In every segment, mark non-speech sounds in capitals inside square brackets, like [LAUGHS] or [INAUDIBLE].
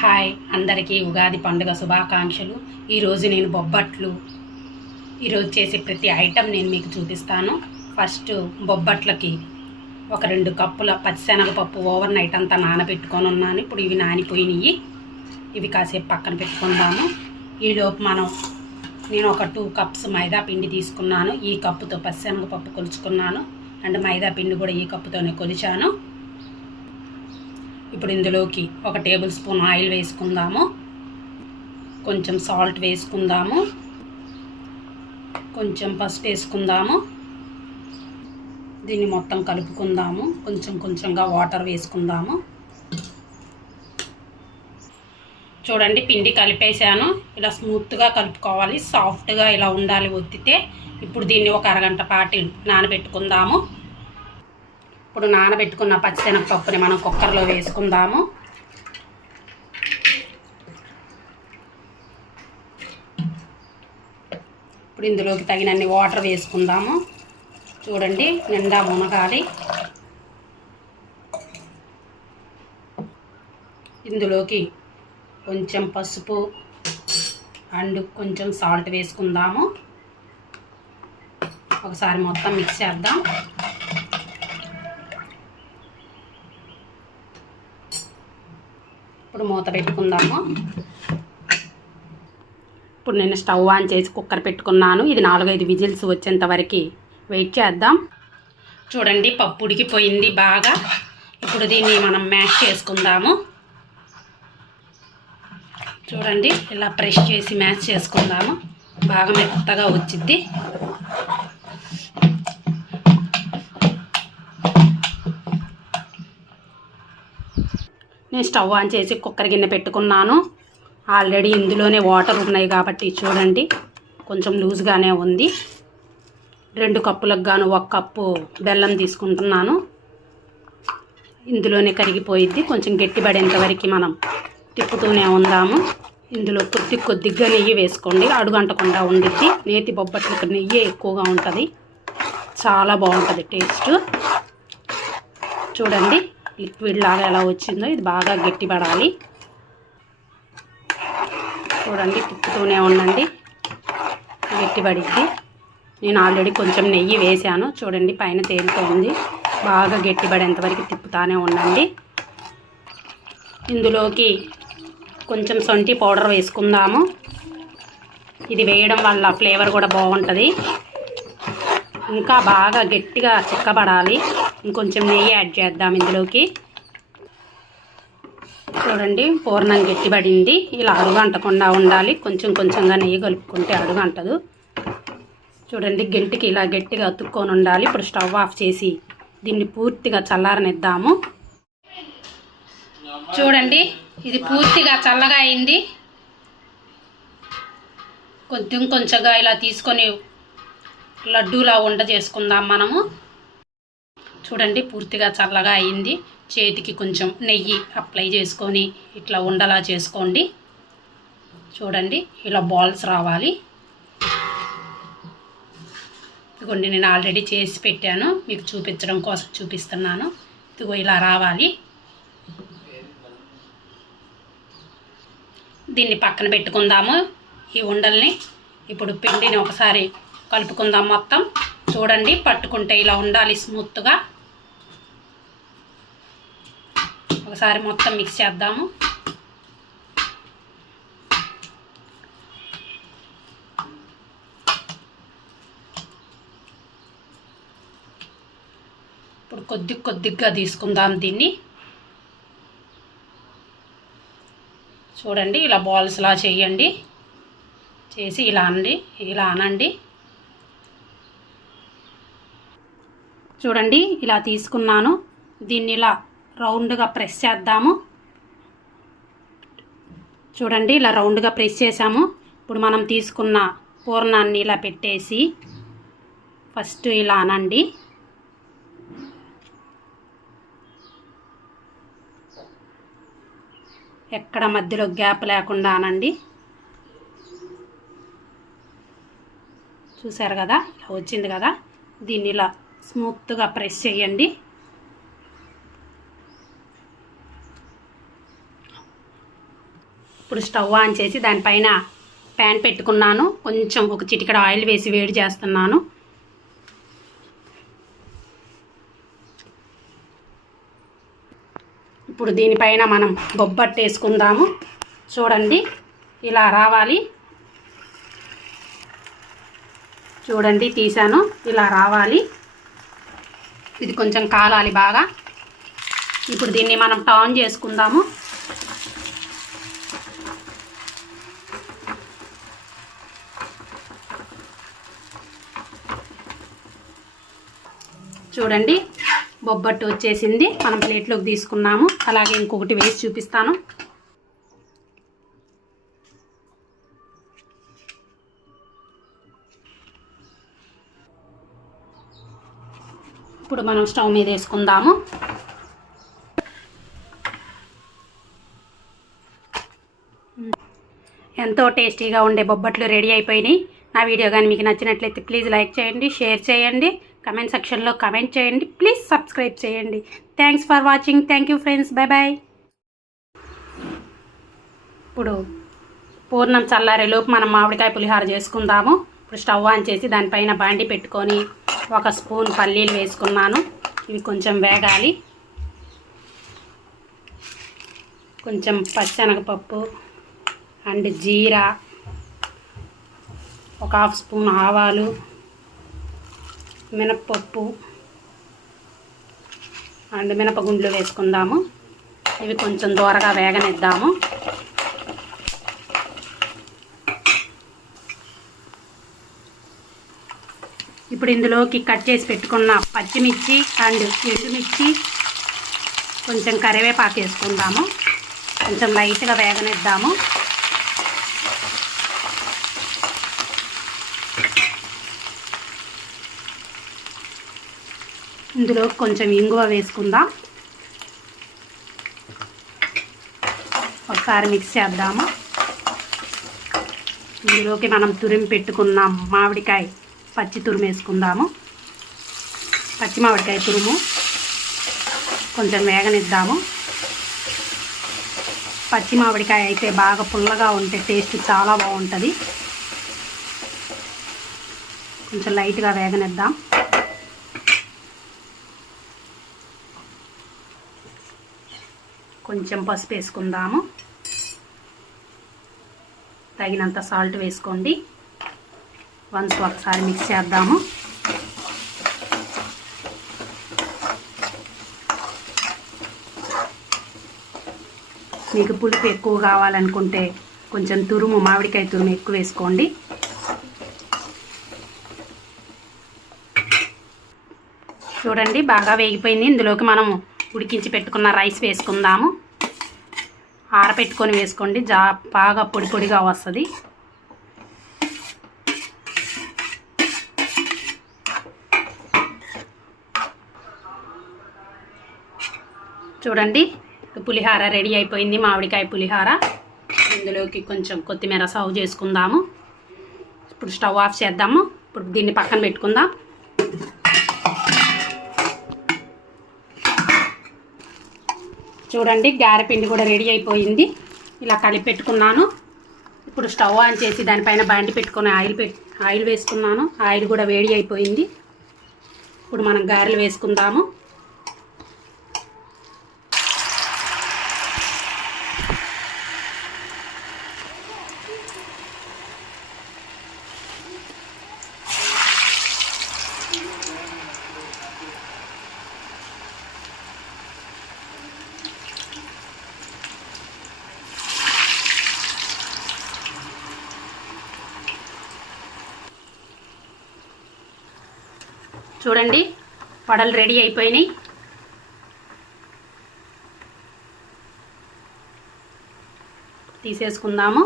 Hi అందరికీ ఉగాది పండుగ శుభాకాంక్షలు. ఈరోజు నేను బొబ్బట్లు ఈరోజు చేసే ప్రతి ఐటెం నేను మీకు చూపిస్తాను. ఫస్ట్ బొబ్బట్లకి ఒక రెండు కప్పుల పచ్చిశనగపప్పు ఓవర్ నైట్ అంతా నానబెట్టుకొని ఉన్నాను. ఇప్పుడు ఇవి నానిపోయినాయి. ఇవి కాసేపు పక్కన పెట్టుకుందాము. ఈలోపు మనం నేను ఒక టూ కప్స్ మైదా పిండి తీసుకున్నాను. ఈ కప్పుతో పచ్చిశనగపప్పు కొలుచుకున్నాను. అండ్ మైదా పిండి కూడా ఈ కప్పుతోనే కొలిచాను. ఇప్పుడు ఇందులోకి ఒక టేబుల్ స్పూన్ ఆయిల్ వేసుకుందాము. కొంచెం సాల్ట్ వేసుకుందాము. కొంచెం పసుపు వేసుకుందాము. దీన్ని మొత్తం కలుపుకుందాము. కొంచెం కొంచెంగా వాటర్ వేసుకుందాము. చూడండి పిండి కలిపేశాను. ఇలా స్మూత్గా కలుపుకోవాలి. సాఫ్ట్గా ఇలా ఉండాలి ఒత్తితే. ఇప్పుడు దీన్ని ఒక అరగంట పాటు నానబెట్టుకుందాము. ఇప్పుడు నానబెట్టుకున్న పచ్చిశనగపప్పుని మనం కుక్కర్లో వేసుకుందాము. ఇప్పుడు ఇందులోకి తగినన్ని వాటర్ వేసుకుందాము. చూడండి నిండా మునగాలి. ఇందులోకి కొంచెం పసుపు అండ్ కొంచెం సాల్ట్ వేసుకుందాము. ఒకసారి మొత్తం మిక్స్ చేద్దాం. ఇప్పుడు మూత పెట్టుకుందాము. ఇప్పుడు నేను స్టవ్ ఆన్ చేసి కుక్కర్ పెట్టుకున్నాను. ఇది నాలుగైదు విజిల్స్ వచ్చేంత వరకు వెయిట్ చేద్దాం. చూడండి పప్పు ఉడికిపోయింది బాగా. ఇప్పుడు దీన్ని మనం మ్యాష్ చేసుకుందాము. చూడండి ఇలా ప్రెష్ చేసి మ్యాష్ చేసుకుందాము. బాగా మెత్తగా వచ్చిద్ది. నేను స్టవ్ ఆన్ చేసి కుక్కర్ గిన్నె పెట్టుకున్నాను. ఆల్రెడీ ఇందులోనే వాటర్ ఉన్నాయి కాబట్టి చూడండి. కొంచెం లూజ్గానే ఉంది. రెండు కప్పులకు గాను ఒక కప్పు బెల్లం తీసుకుంటున్నాను. ఇందులోనే కరిగిపోయిద్ది. కొంచెం గట్టిపడేంత వరకు మనం తిప్పుతూనే ఉందాము. ఇందులో కొద్ది కొద్దిగా నెయ్యి వేసుకోండి. అడుగంటకుండా ఉండిద్ది. నేతి బొబ్బట్లకు నెయ్యి ఎక్కువగా ఉంటుంది. చాలా బాగుంటుంది టేస్ట్. చూడండి. లిక్విడ్ లాగా ఎలా వచ్చిందో ఇది బాగా గట్టిపడాలి. చూడండి తిప్పుతూనే ఉండండి. గట్టిపడిద్ది. నేను ఆల్రెడీ కొంచెం నెయ్యి వేసాను చూడండి పైన తేలుతోంది బాగా గట్టిపడేంతవరకు తిప్పుతానే ఉండండి. ఇందులోకి కొంచెం సొంటి పౌడర్ వేసుకుందాము. ఇది వేయడం వల్ల ఫ్లేవర్ కూడా బాగుంటుంది. ఇంకా బాగా గట్టిగా చిక్కబడాలి. ఇంకొంచెం నెయ్యి యాడ్ చేద్దాం ఇందులోకి. చూడండి పూర్ణం గట్టిపడింది. ఇలా అడుగు అంటకుండా ఉండాలి. కొంచెం కొంచెంగా నెయ్యి కలుపుకుంటే అడుగు అంటదు. చూడండి గంటికి ఇలా గట్టిగా అతుక్కొని ఉండాలి. ఇప్పుడు స్టవ్ ఆఫ్ చేసి దీన్ని పూర్తిగా చల్లారనిద్దాము. చూడండి ఇది పూర్తిగా చల్లగా అయింది. కొంచెం కొంచెంగా ఇలా తీసుకొని లడ్డూలా ఉండ చేసుకుందాం మనము. చూడండి పూర్తిగా చల్లగా అయింది. చేతికి కొంచెం నెయ్యి అప్లై చేసుకొని ఇట్లా ఉండలా చేసుకోండి. చూడండి ఇలా బాల్స్ రావాలి. ఇదిగోండి నేను ఆల్రెడీ చేసి పెట్టాను. మీకు చూపించడం కోసం చూపిస్తున్నాను. ఇదిగో ఇలా రావాలి. దీన్ని పక్కన పెట్టుకుందాము ఈ ఉండల్ని. ఇప్పుడు పిండిని ఒకసారి కలుపుకుందాం మొత్తం. చూడండి పట్టుకుంటే ఇలా ఉండాలి స్మూత్గా. ఒకసారి మొత్తం మిక్స్ చేద్దాము. ఇప్పుడు కొద్ది కొద్దిగా తీసుకుందాం దీన్ని. చూడండి ఇలా బాల్స్లా చేయండి. చేసి ఇలా అండి ఇలా అనండి. చూడండి ఇలా తీసుకున్నాను. దీన్ని ఇలా రౌండ్గా ప్రెస్ చేద్దాము. చూడండి ఇలా రౌండ్గా ప్రెస్ చేసాము ఇప్పుడు మనం తీసుకున్న పూర్ణాన్ని ఇలా పెట్టేసి ఫస్ట్ ఇలా అనండి. ఎక్కడ మధ్యలో గ్యాప్ లేకుండా అనండి. చూసారు కదా ఇలా వచ్చింది కదా. దీన్ని ఇలా స్మూత్గా ప్రెస్ చేయండి. ఇప్పుడు స్టవ్ ఆన్ చేసి దానిపైన ప్యాన్ పెట్టుకున్నాను. కొంచెం ఒక చిటికడ ఆయిల్ వేసి వేడి చేస్తున్నాను. ఇప్పుడు దీనిపైన మనం బొబ్బట్టు వేసుకుందాము. చూడండి ఇలా రావాలి. చూడండి తీసాను. ఇలా రావాలి. ఇది కొంచెం కాలాలి బాగా. ఇప్పుడు దీన్ని మనం టర్న్ చేసుకుందాము. చూడండి బొబ్బట్టు వచ్చేసింది. మనం ప్లేట్లోకి తీసుకున్నాము. అలాగే ఇంకొకటి వేసి చూపిస్తాను. ఇప్పుడు మనం స్టవ్ మీద వేసుకుందాము. ఎంతో టేస్టీగా ఉండే బొబ్బట్లు రెడీ అయిపోయినాయి. నా వీడియో కానీ మీకు నచ్చినట్లయితే ప్లీజ్ లైక్ చేయండి షేర్ చేయండి. కమెంట్ సెక్షన్లో కమెంట్ చేయండి ప్లీజ్ సబ్స్క్రైబ్ చేయండి. Thanks for watching thank you friends bye bye ఇప్పుడు పూర్ణం చల్లారేలోపు మనం మామిడికాయ పులిహోర చేసుకుందాము. ఇప్పుడు స్టవ్ ఆన్ చేసి దానిపైన బాండి పెట్టుకొని ఒక స్పూన్ పల్లీలు వేసుకున్నాను. ఇవి కొంచెం వేగాలి. కొంచెం పచ్చనగపప్పు అండ్ జీరా. ఒక హాఫ్ స్పూన్ ఆవాలు మినప్పప్పు అండ్ మినపగుండ్లు వేసుకుందాము. ఇవి కొంచెం దూరగా వేగనిద్దాము. ఇప్పుడు ఇందులోకి కట్ చేసి పెట్టుకున్న పచ్చిమిర్చి అండ్ ఎండుమిర్చి కొంచెం కరివేపాకు వేసుకుందాము. కొంచెం లైట్గా వేగనిద్దాము. ఇందులో కొంచెం ఇంగువ వేసుకుందాం. ఒకసారి మిక్స్ చేద్దాము. ఇందులోకి మనం తురిమి పెట్టుకున్నాం మామిడికాయ పచ్చి తురుము వేసుకుందాము పచ్చి మామిడికాయ తురుము. కొంచెం వేగనిద్దాము. పచ్చి మామిడికాయ అయితే బాగా పుల్లగా ఉంటే టేస్ట్ చాలా బాగుంటుంది. కొంచెం లైట్గా వేగనిద్దాం. కొంచెం పసుపు వేసుకుందాము తగినంత సాల్ట్ వేసుకోండి. వన్స్ ఒకసారి మిక్స్ చేద్దాము. మీకు పులుపు ఎక్కువ కావాలనుకుంటే కొంచెం తురుము మామిడికాయ తురుము ఎక్కువ వేసుకోండి. చూడండి బాగా వేగిపోయింది. ఇందులోకి మనము ఉడికించి పెట్టుకున్న రైస్ వేసుకుందాము. ఆరపెట్టుకొని వేసుకోండి. జా బాగా పొడి పొడిగా వస్తుంది. చూడండి. పులిహార రెడీ అయిపోయింది మామిడికాయ పులిహార. ఇందులోకి కొంచెం కొత్తిమీర సర్వ్ చేసుకుందాము. ఇప్పుడు స్టవ్ ఆఫ్ చేద్దాము. ఇప్పుడు దీన్ని పక్కన పెట్టుకుందాం. చూడండి గారెపిండి కూడా రెడీ అయిపోయింది. ఇలా కలిపి పెట్టుకున్నాను. ఇప్పుడు స్టవ్ ఆన్ చేసి దానిపైన బండి పెట్టుకొని ఆయిల్ పెట్ ఆయిల్ వేసుకున్నాను. ఆయిల్ కూడా వేడి అయిపోయింది. ఇప్పుడు మనం గారెలు వేసుకుందాము. చూడండి. వడలు రెడీ అయిపోయినాయి. తీసేసుకుందాము.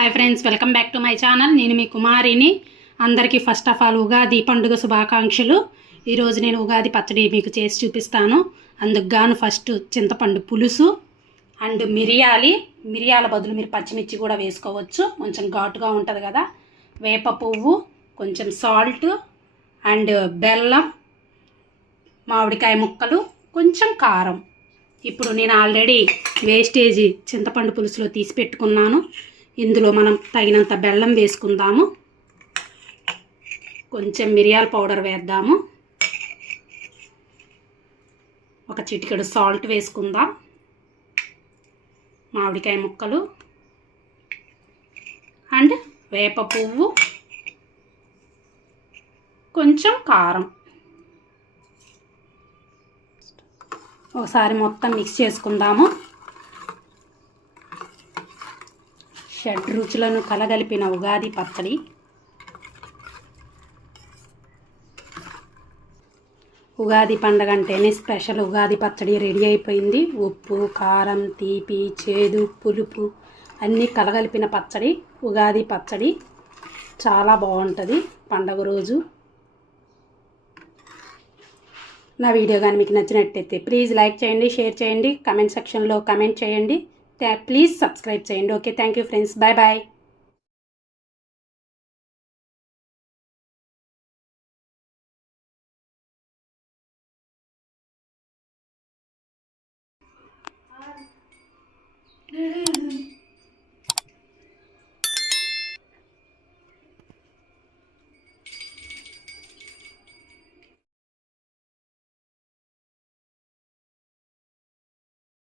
Hi friends welcome back to my channel నేను మీ కుమారిని. అందరికీ ఫస్ట్ ఆఫ్ ఆల్ ఉగాది పండుగ శుభాకాంక్షలు. ఈరోజు నేను ఉగాది పచ్చడి మీకు చేసి చూపిస్తాను. అందుకు గాను ఫస్ట్ చింతపండు పులుసు అండ్ మిరియాలి. మిరియాల బదులు మీరు పచ్చిమిర్చి కూడా వేసుకోవచ్చు. కొంచెం ఘాటుగా ఉంటుంది కదా. వేప పువ్వు కొంచెం సాల్ట్ అండ్ బెల్లం మామిడికాయ ముక్కలు కొంచెం కారం. ఇప్పుడు నేను ఆల్రెడీ వేస్టేజీ చింతపండు పులుసులో తీసి పెట్టుకున్నాను. ఇందులో మనం తగినంత బెల్లం వేసుకుందాము. కొంచెం మిరియాల పౌడర్ వేద్దాము. ఒక చిటికెడు సాల్ట్ వేసుకుందాం. మామిడికాయ ముక్కలు. అండ్ వేప పువ్వు. కొంచెం కారం. ఒకసారి మొత్తం మిక్స్ చేసుకుందాము. షడ్ రుచులను కలగలిపిన ఉగాది పచ్చడి. ఉగాది పండగ అంటేనే స్పెషల్ ఉగాది పచ్చడి రెడీ అయిపోయింది. ఉప్పు కారం తీపి చేదు పులుపు అన్నీ కలగలిపిన పచ్చడి ఉగాది పచ్చడి. చాలా బాగుంటుంది పండగ రోజు. నా వీడియో కానీ మీకు నచ్చినట్టయితే ప్లీజ్ లైక్ చేయండి షేర్ చేయండి కమెంట్ సెక్షన్లో కమెంట్ చేయండి. Please subscribe to end. Okay, thank you, friends. Bye bye. [LAUGHS]